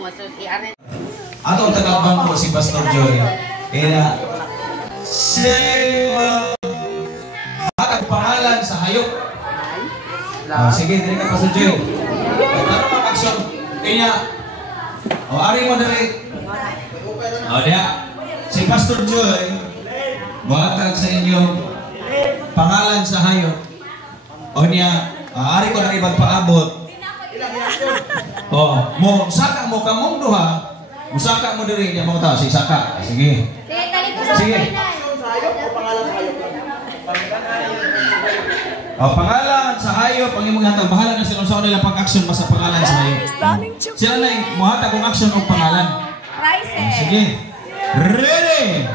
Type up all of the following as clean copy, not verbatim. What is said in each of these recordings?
Ato ang tagabang ko si Pastor Joy. Kaya ang pangalan sa hayop. Sige, dili ka Pastor Joy. Ano ang aksyon? Kaya ari mo dali. Dia si Pastor Joy buhatag sa inyo pangalan sa hayop. O niya, ari ko na ibang paabot. Mo saka mo kamong duha. Musaka mo diri niya mo ta si saka. Sige. Sige. Pangalan sa hayop ang imong hatag bahala na sila sa nila pag-action sa pangalan sa hayop. Sila na mo hatag kung action o pangalan. Sige. Ready.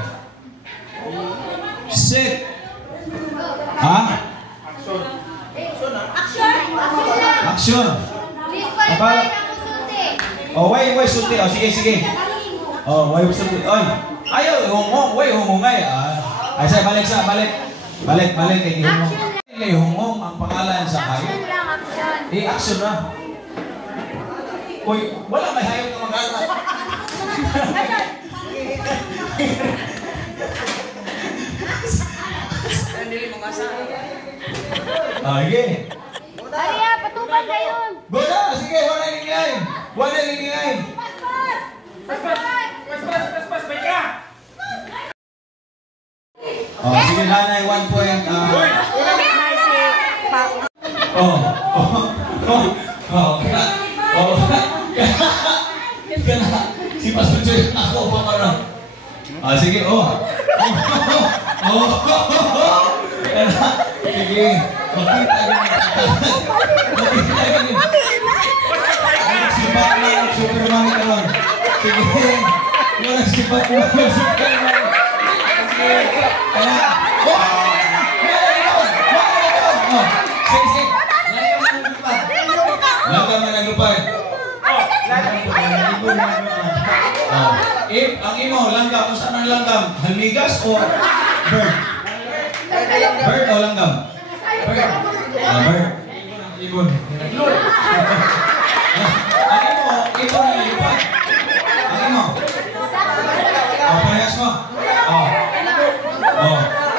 Set. Action. Way sulti. Sige. Way sulti. Ayaw, hungong. Way hungongay. Ay, say, balik kay hungong. Kay hungong ang pangalan sa hayop. Action na. Uy, wala may hayop na mag-anak. Hindi mo kasama. Okay. Maria, patupad na yun. Boda, sige, wala nilingay. Pas, baik ka. Sige, nanay, 1 point. Si Pastor Joy, ako pa para. Sige, sige, makita gini. Sifat na Superman karon. Sige, wala sifat na Superman. Sige, langga man nagupay. Ang imo, langgam, kung saan ang langgam? Halmigas o bird? Bird o langgam? Bird. Bird. Ibon. Ang imo, ibon na lupad. Ang imo. Parehas mo.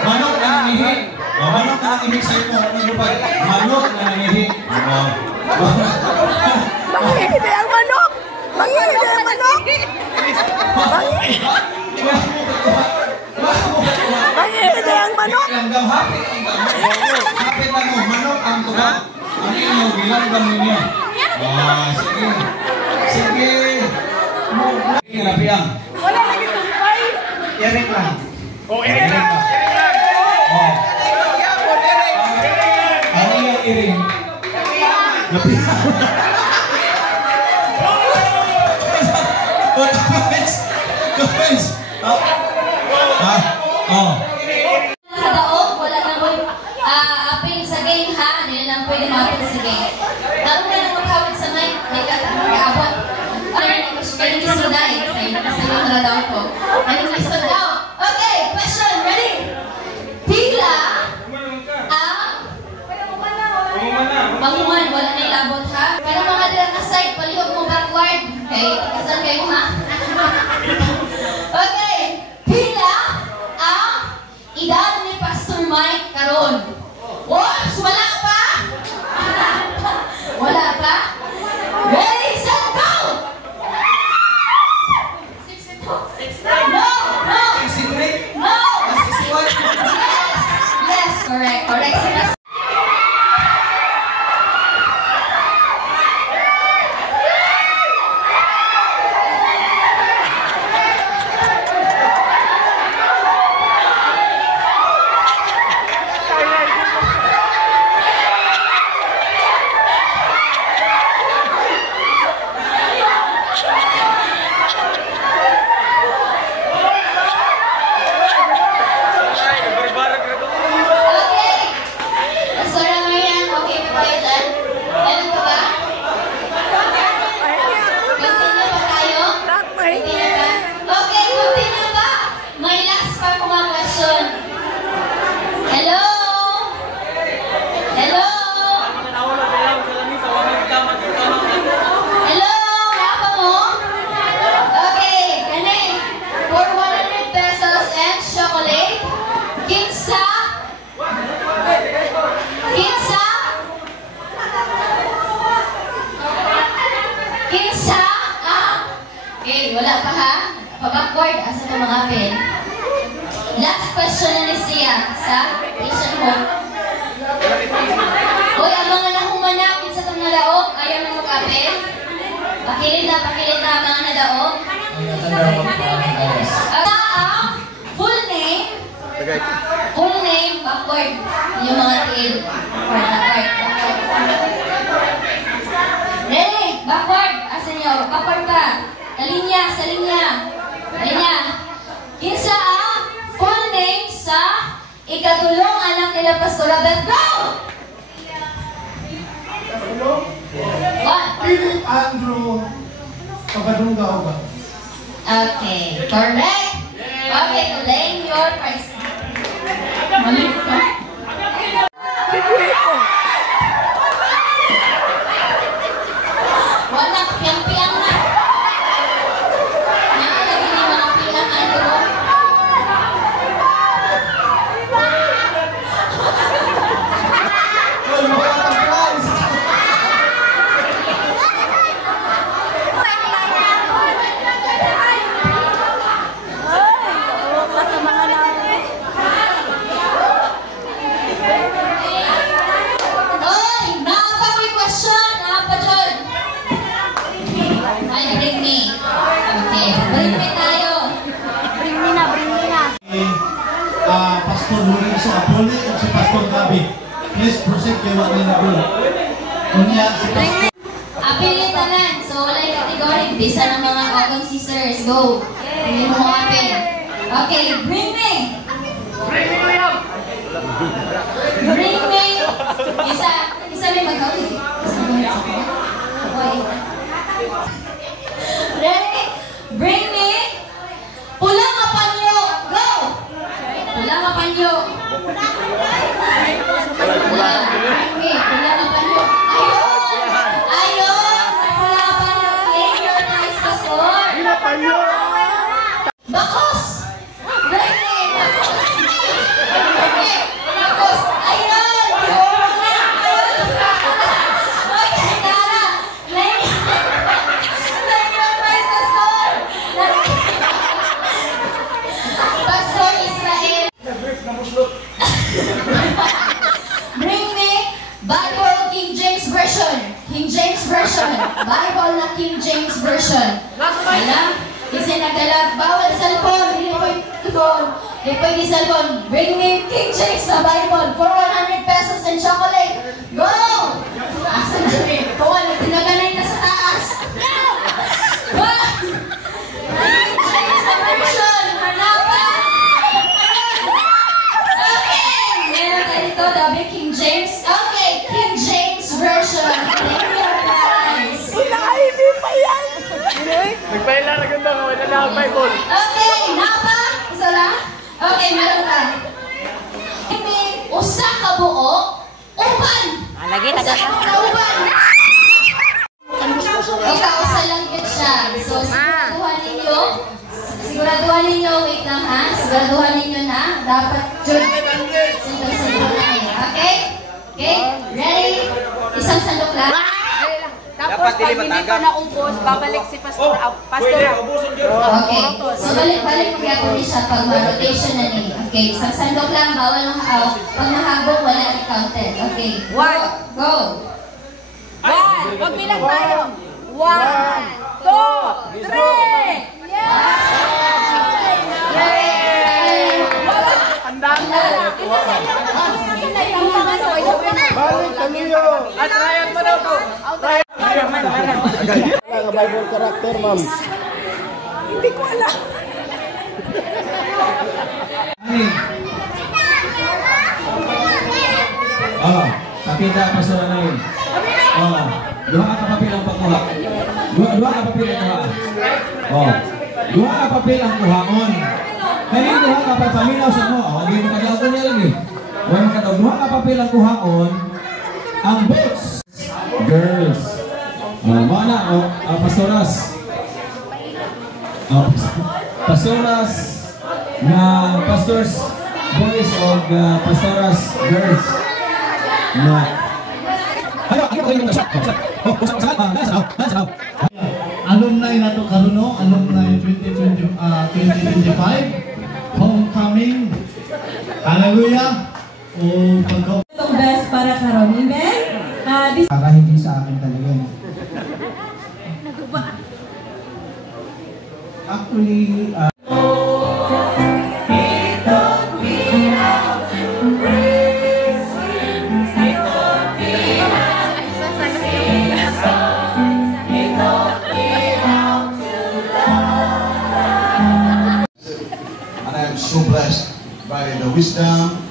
Manok na nangihi. Manok na nangihi sa imo. Manok na nangihi. Manghihidi ang manok! Manghihidi ang manok! Manghihidi ang manok! Hapit na mo, manok ang tuba. Ang inyo, gilanggam ninyo. Sige. Sige, Rapiang. Wala lagi sumpay. Iring lang. Iring lang. Ano yung iring? Rapiang. Guys! Kadaog, wala na mo apil sa game ha. Hindi na lang pwede ma-apil sa game. Lalo na lang maghawid sa mic. May kaabot. Kaling lisod na eh. Sayo na daw ko. Kaling lisod daw. Okay, question. Ready? Pila ang panguman. Wala na ilabot ha. Pero mga dilang aside, palihog mo backward. Okay, kasal kayo ha. Okay, pila ang edad ni Pastor Mike karon? Oops, wala pa? Wala pa? Ready, set, go! 62. No! 63? No! 61? Yes, correct. Kinsa ang... Okay, wala pa ha? Pa-backward, asa na mga apel? Last question na ni siya sa Asian Home. Uy, ang mga nahumanap sa itong nalaog, ayaw na mag-apel. Pakilid na, mga nalaog. Ang full name, backward. Yung mga tail. Backward. Ready? Backward. Asa nyo? Backward ka. Sa linya. Kinsa ang full name sa ikatulong anak nila Pastor Abel. Go! What? Philip Andrew Kabadungaw ba? Okay, correct. Okay, claim your prize. Mali ka? Wala, piyang-piyang na. Nakalagay ni mga piyang ano. Pastor Huli si Apoli at si Pastor Gabi. Please proceed kayo ang nilagul. Kunya si Pastor. Apil tanan. So, wala yung category. Bisa ng mga Ogong Sisters. Go. Hindi mo apil. Okay, bring me. Isa may magkawin. Ready? Bring me. Pulang kapanyo. Go. Pulang kapanyo. Pulang kapanyo. Ayun. Pulang kapanyo. Claim your nice pastor. Bakos. Ready? Bakos. Ayun. Okay, Tara. Claim your nice pastor. Pastor Israel. Bring me Bible King James Version. Bible na King James Version. Alam? Kasi nagdala, bawal cellphone. Hindi pwede cellphone. Bring me King James na Bible for 100 pesos and chocolate. Go! Asan dyan? Kawal, tinaganay na sa taas. King James na version. Hanapan! Okay! Meron tayo dito, dabi King James. Okay, King James Version. Claim your prize. Hindi pa yan! Nagpaila na ganda nga, wala na ang Bible. Okay, napa? Isa lang? Okay, meron ka. Usa ka buo, uban! Lagi, Usa ka uban! Okay, usa lang yun siya. So, siguraduhan ninyo, wait lang ha. Siguraduhan ninyo na, dapat yun. Okay? Okay? Ready? Isang sandok lang. Tapos pag hindi pa naubos, babalik si Pastor. Okay. So, balik-balik magyapon niya siya pag ma-rotation na niya. Okay. Isang sandok lang, bawal ng pag nahabong, wala i-counted. Okay. Go! Wag bilang tayo. 1, 2, 3! Balik kaniyo. At Ryan mo daw to. Bible character, ma'am. Hindi ko alam. Kapita pastor na yun. Duha ka papel ang pagkuha. Duha ka papel ang kuha. Duha ka papel ang kuhaon. Kaya duha ka pa paminaw sa mo. Hindi mo kadalaw ko niya lagi. Duha ka papel ang kuhaon. Ang boots. Girls. Mana, pastoras. Pastoras na pastors boys o pastoras girls. Na. Ayo, ako yung nasa. Oh, usap. Alumni 2025 Homecoming. Hallelujah! O pagka... Itong best para karon. Amen? Para hindi sa akin talaga. Actually, so blessed by the wisdom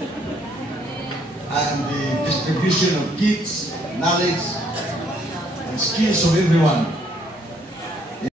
and the distribution of gifts, knowledge, and skills of everyone.